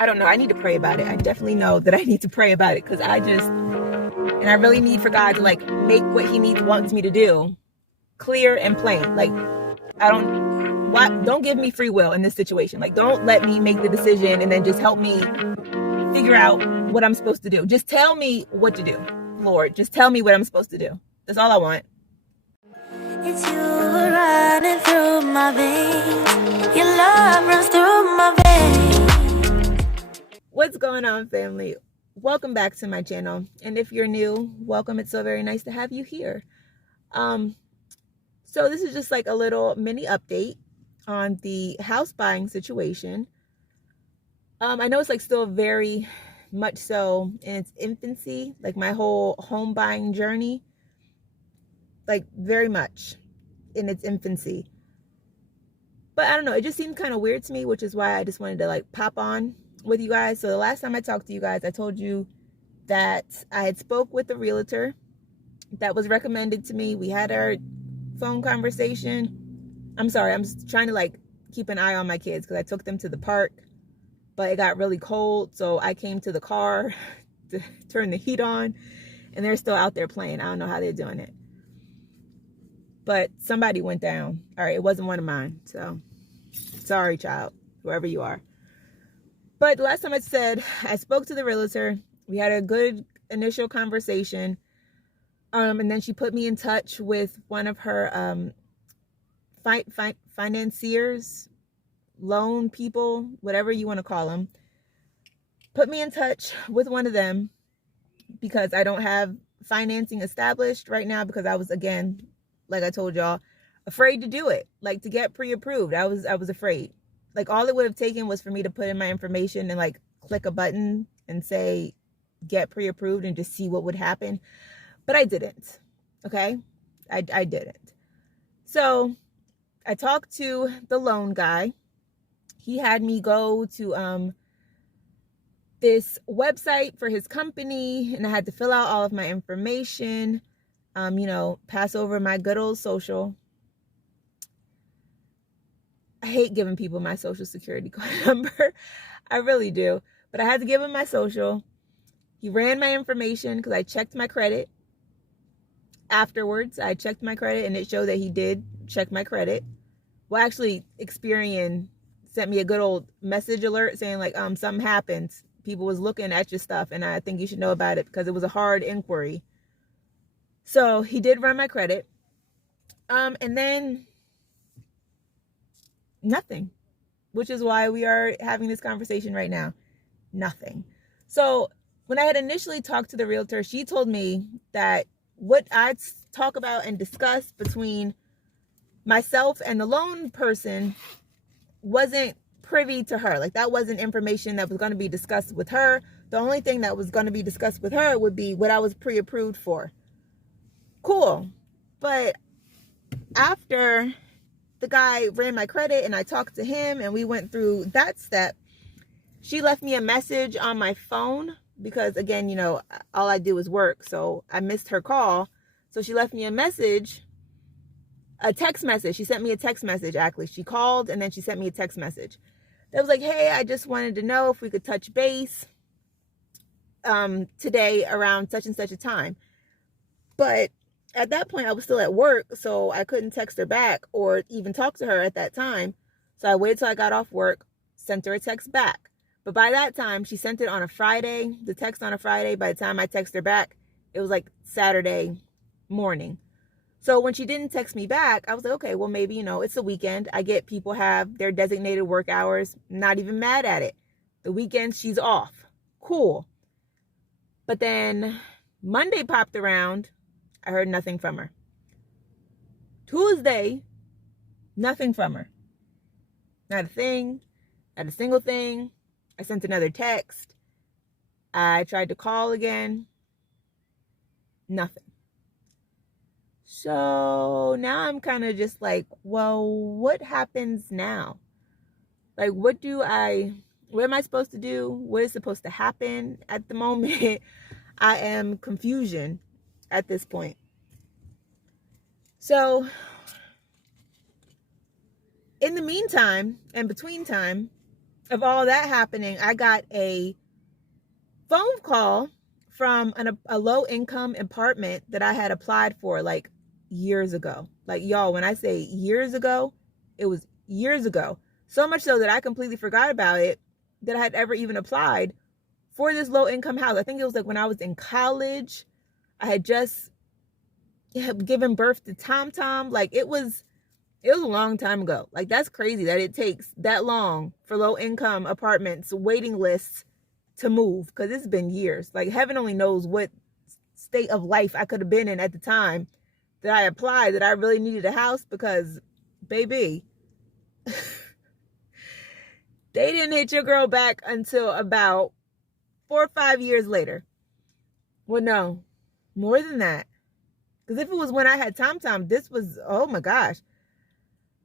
I don't know. I need to pray about it. I definitely know that I need to pray about it because I really need for God to like make what He wants me to do clear and plain. Like, don't give me free will in this situation. Like, don't let me make the decision and then just help me figure out what I'm supposed to do. Just tell me what to do, Lord. Just tell me what I'm supposed to do. That's all I want. It's you running through my veins. Your love runs through my veins. What's going on, family? Welcome back to my channel. And if you're new, welcome. It's so very nice to have you here. So this is just like a little mini update on the house buying situation. I know it's like still very much so in its infancy, like my whole home buying journey, like very much in its infancy. But I don't know, it just seemed kind of weird to me, which is why I just wanted to like pop on with you guys. So the last time I talked to you guys, I told you that I had spoke with a realtor that was recommended to me. We had our phone conversation. I'm sorry, I'm trying to like keep an eye on my kids because I took them to the park, but it got really cold, so I came to the car to turn the heat on, and they're still out there playing. I don't know how they're doing it, but somebody went down. All right, it wasn't one of mine, so sorry, child, whoever you are. But the last time I said, I spoke to the realtor. We had a good initial conversation, and then she put me in touch with one of her financiers, loan people, whatever you want to call them. Put me in touch with one of them because I don't have financing established right now because I was, again, like I told y'all, afraid to do it, like to get pre-approved. I was afraid. Like all it would have taken was for me to put in my information and like click a button and say get pre-approved and just see what would happen. But I didn't. Okay? I didn't. So I talked to the loan guy. He had me go to this website for his company, and I had to fill out all of my information, pass over my good old social. I hate giving people my social security card number. I really do. But I had to give him my social. He ran my information because I checked my credit. Afterwards, I checked my credit and it showed that he did check my credit. Well, actually, Experian sent me a good old message alert saying like, something happened. People was looking at your stuff and I think you should know about it because it was a hard inquiry. So he did run my credit. And then nothing, which is why we are having this conversation right now. Nothing. So when I had initially talked to the realtor, she told me that what I'd talk about and discuss between myself and the loan person wasn't privy to her. Like that wasn't information that was going to be discussed with her. The only thing that was going to be discussed with her would be what I was pre-approved for. Cool. But after the guy ran my credit and I talked to him and we went through that step, she left me a message on my phone because, again, all I do is work. So I missed her call. So she left me a message, a text message. She sent me a text message, actually. She called and then she sent me a text message. That was like, hey, I just wanted to know if we could touch base today around such and such a time. But at that point, I was still at work, so I couldn't text her back or even talk to her at that time. So I waited till I got off work, sent her a text back. But by that time, she sent it on a Friday, the text on a Friday. By the time I text her back, it was like Saturday morning. So when she didn't text me back, I was like, okay, well, maybe, it's the weekend. I get people have their designated work hours. Not even mad at it. The weekend, she's off. Cool. But then Monday popped around. I heard nothing from her. Tuesday, nothing from her. Not a thing. Not a single thing. I sent another text. I tried to call again. Nothing. So now I'm kind of just like, well, what happens now? Like, what am I supposed to do? What is supposed to happen at the moment? I am confusion at this point. So in the meantime and between time, of all that happening, I got a phone call from a low income apartment that I had applied for like years ago. Like, y'all, when I say years ago, it was years ago. So much so that I completely forgot about it, that I had ever even applied for this low income house. I think it was like when I was in college. I had just given birth to Tom Tom. Like, it was a long time ago. Like, that's crazy that it takes that long for low income apartments waiting lists to move, because it's been years. Like, heaven only knows what state of life I could have been in at the time that I applied, that I really needed a house, because baby, they didn't hit your girl back until about 4 or 5 years later. Well, no, more than that. Because if it was when I had Tom Tom, this was, oh my gosh.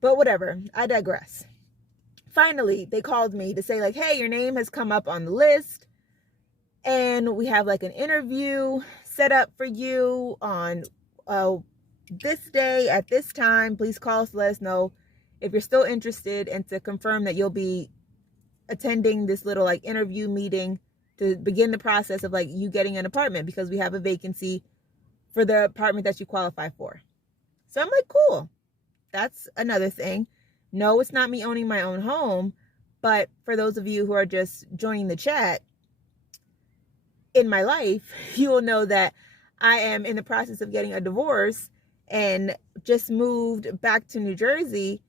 But whatever, I digress. Finally, they called me to say, like, hey, your name has come up on the list, and we have like an interview set up for you on this day at this time. Please call us to let us know if you're still interested, and to confirm that you'll be attending this little like interview meeting to begin the process of like you getting an apartment, because we have a vacancy for the apartment that you qualify for. So I'm like, cool. That's another thing. No, it's not me owning my own home, but for those of you who are just joining the chat, in my life, you will know that I am in the process of getting a divorce and just moved back to New Jersey.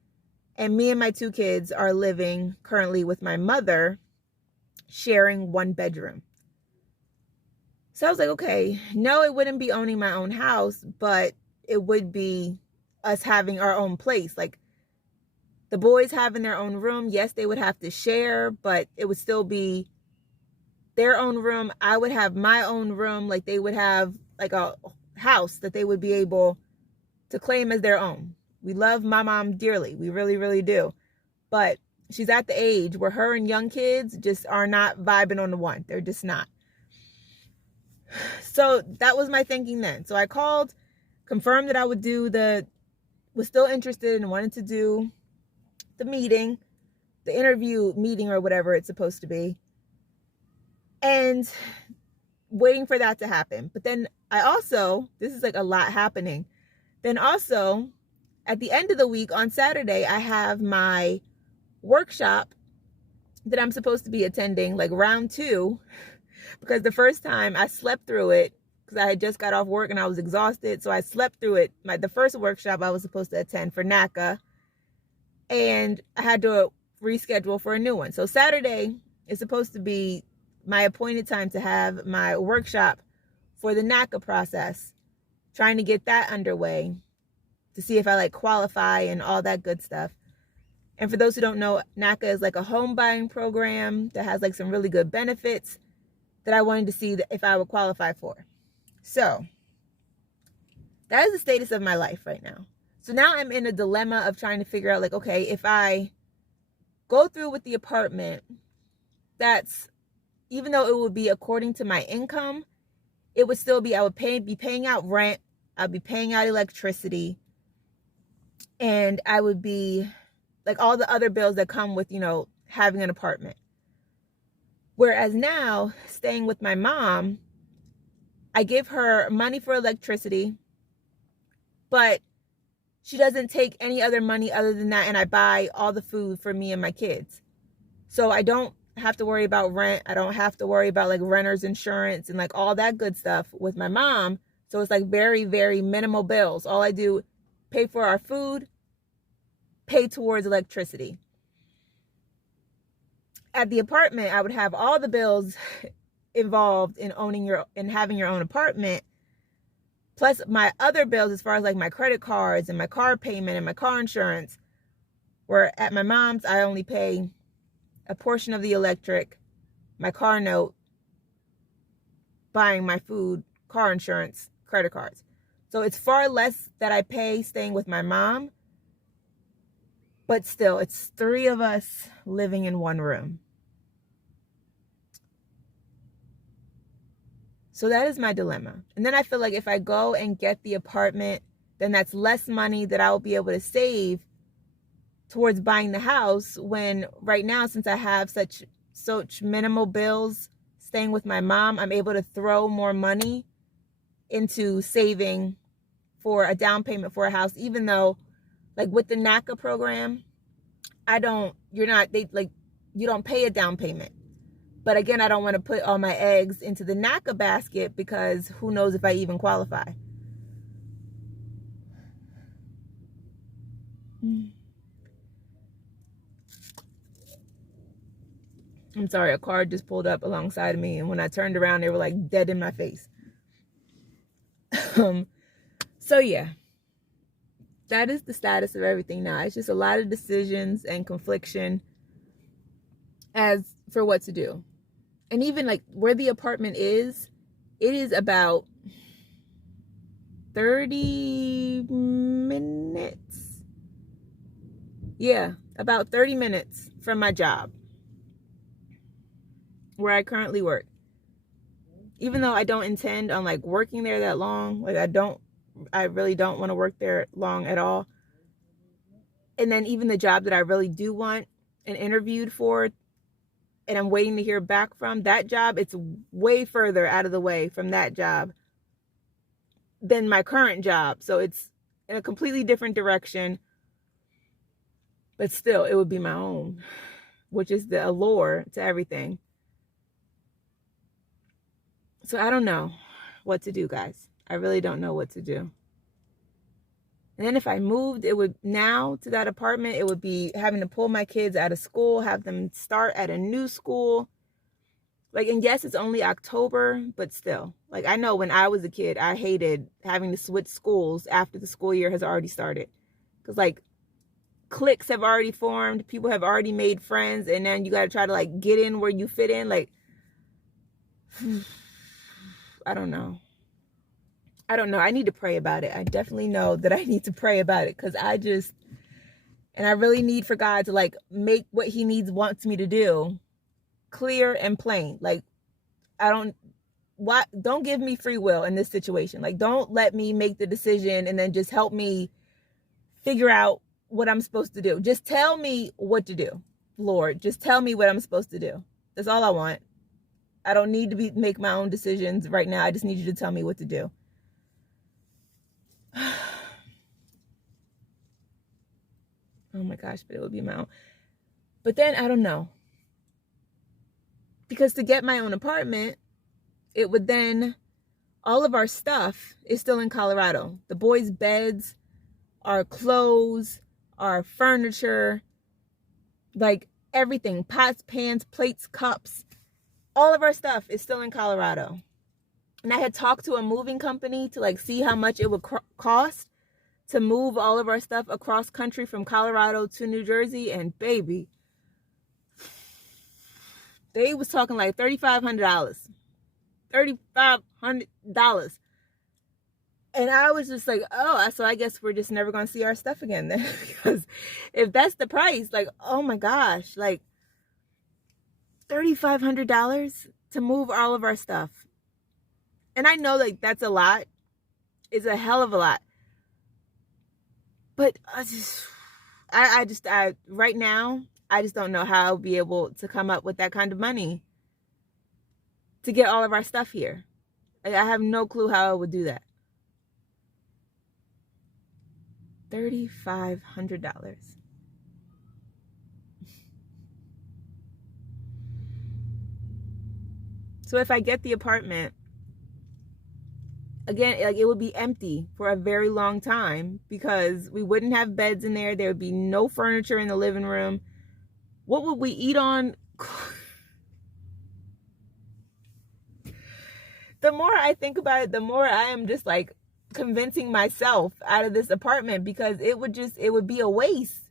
And me and my 2 kids are living currently with my mother, sharing one bedroom. So I was like, okay, no, it wouldn't be owning my own house, but it would be us having our own place. Like, the boys having their own room. Yes, they would have to share, but it would still be their own room. I would have my own room. Like, they would have like a house that they would be able to claim as their own. We love my mom dearly. We really, really do. But she's at the age where her and young kids just are not vibing on the one. They're just not. So that was my thinking then. So I called, confirmed that I was still interested and wanted to do the meeting, the interview meeting or whatever it's supposed to be, and waiting for that to happen. But then this is like a lot happening. Then also, at the end of the week on Saturday, I have my workshop that I'm supposed to be attending, like round 2, because the first time I slept through it because I had just got off work and I was exhausted. So I slept through it. The first workshop I was supposed to attend for NACA, and I had to reschedule for a new one. So Saturday is supposed to be my appointed time to have my workshop for the NACA process, trying to get that underway to see if I like qualify and all that good stuff. And for those who don't know, NACA is like a home buying program that has like some really good benefits that I wanted to see if I would qualify for. So that is the status of my life right now. So now I'm in a dilemma of trying to figure out, like, okay, if I go through with the apartment, that's, even though it would be according to my income, it would still be, I would be paying out rent, I'd be paying out electricity, and I would be like all the other bills that come with, having an apartment. Whereas now, staying with my mom, I give her money for electricity, but she doesn't take any other money other than that, and I buy all the food for me and my kids. So I don't have to worry about rent. I don't have to worry about like renter's insurance and like all that good stuff with my mom. So it's like very, very minimal bills. All I do, pay for our food, pay towards electricity. At the apartment, I would have all the bills involved in having your own apartment, plus my other bills as far as like my credit cards and my car payment and my car insurance. Where at my mom's, I only pay a portion of the electric, my car note, buying my food, car insurance, credit cards. So it's far less that I pay staying with my mom, but still, it's 3 of us living in one room. So that is my dilemma. And then I feel like if I go and get the apartment, then that's less money that I will be able to save towards buying the house, when right now, since I have such minimal bills staying with my mom, I'm able to throw more money into saving for a down payment for a house, even though like with the NACA program, you don't pay a down payment. But again, I don't want to put all my eggs into the NACA basket because who knows if I even qualify. I'm sorry, a car just pulled up alongside of me, and when I turned around, they were like dead in my face. So yeah, that is the status of everything now. It's just a lot of decisions and confliction as for what to do. And even like where the apartment is, it is about 30 minutes. Yeah, about 30 minutes from my job where I currently work. Even though I don't intend on like working there that long, like I really don't want to work there long at all. And then even the job that I really do want and interviewed for and I'm waiting to hear back from, that job, it's way further out of the way from that job than my current job. So it's in a completely different direction. But still, it would be my own, which is the allure to everything. So I don't know what to do, guys. I really don't know what to do. And then if I moved, it would now to that apartment, it would be having to pull my kids out of school, have them start at a new school. Like, and yes, it's only October, but still, like, I know when I was a kid, I hated having to switch schools after the school year has already started. Because, like, cliques have already formed, people have already made friends, and then you got to try to, like, get in where you fit in. Like, I don't know. I need to pray about it. I definitely know that I need to pray about it because I really need for God to like make what he wants me to do clear and plain. Like, don't give me free will in this situation. Like, don't let me make the decision and then just help me figure out what I'm supposed to do. Just tell me what to do, Lord. Just tell me what I'm supposed to do. That's all I want. I don't need to make my own decisions right now. I just need you to tell me what to do. Oh my gosh, but it would be my own. But then I don't know. Because to get my own apartment, it would then, all of our stuff is still in Colorado. The boys' beds, our clothes, our furniture, like everything, pots, pans, plates, cups, all of our stuff is still in Colorado. And I had talked to a moving company to like see how much it would cost to move all of our stuff across country from Colorado to New Jersey, and baby, they was talking like $3,500. $3,500. And I was just like, oh, so I guess we're just never going to see our stuff again then. Because if that's the price, like, oh my gosh, like $3,500 to move all of our stuff. And I know like that's a lot. It's a hell of a lot. But right now, I just don't know how I'll be able to come up with that kind of money to get all of our stuff here. Like, I have no clue how I would do that. $3,500. So if I get the apartment, again, like, it would be empty for a very long time because we wouldn't have beds in there. There would be no furniture in the living room. What would we eat on? The more I think about it, the more I am just like convincing myself out of this apartment because it would be a waste.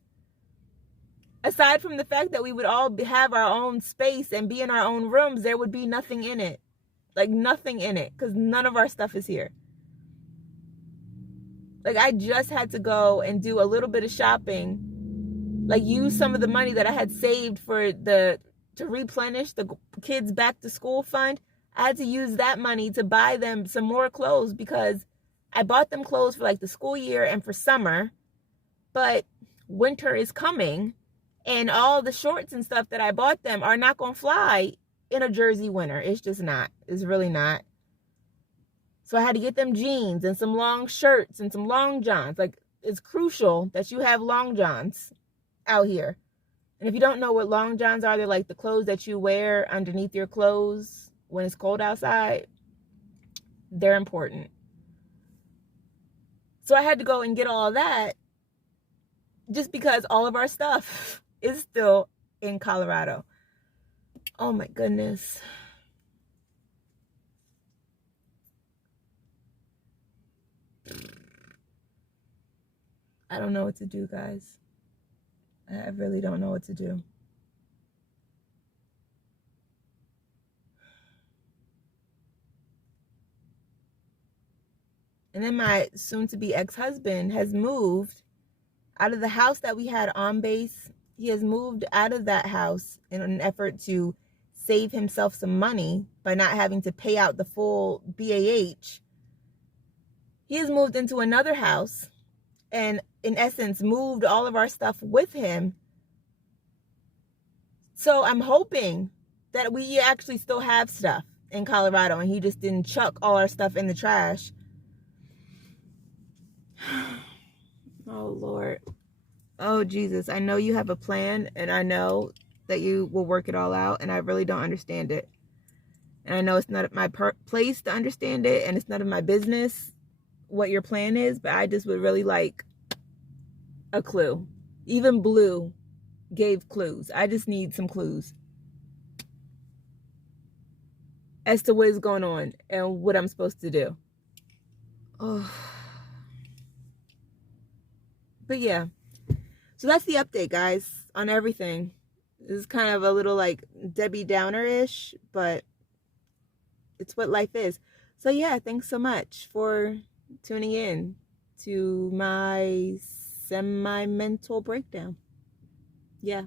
Aside from the fact that we would all have our own space and be in our own rooms, there would be nothing in it. Like, nothing in it because none of our stuff is here. Like, I just had to go and do a little bit of shopping, like use some of the money that I had saved to replenish the kids' back to school fund. I had to use that money to buy them some more clothes because I bought them clothes for like the school year and for summer, but winter is coming and all the shorts and stuff that I bought them are not going to fly in a Jersey winter. It's just not. It's really not. So I had to get them jeans and some long shirts and some long johns. Like, it's crucial that you have long johns out here. And if you don't know what long johns are, they're like the clothes that you wear underneath your clothes when it's cold outside. They're important. So I had to go and get all of that just because all of our stuff is still in Colorado. Oh my goodness. I don't know what to do, guys. I really don't know what to do. And then my soon-to-be ex-husband has moved out of the house that we had on base. He has moved out of that house in an effort to save himself some money by not having to pay out the full BAH. He has moved into another house and, in essence, moved all of our stuff with him. So I'm hoping that we actually still have stuff in Colorado and he just didn't chuck all our stuff in the trash. Oh, Lord. Oh, Jesus. I know you have a plan and I know that you will work it all out and I really don't understand it. And I know it's not my place to understand it and it's none of my business what your plan is, but I just would really like a clue. Even Blue gave clues. I just need some clues as to what is going on and what I'm supposed to do. Oh. But yeah. So that's the update, guys, on everything. This is kind of a little like Debbie Downer-ish, but it's what life is. So yeah, thanks so much for tuning in to my semi-mental breakdown. Yeah.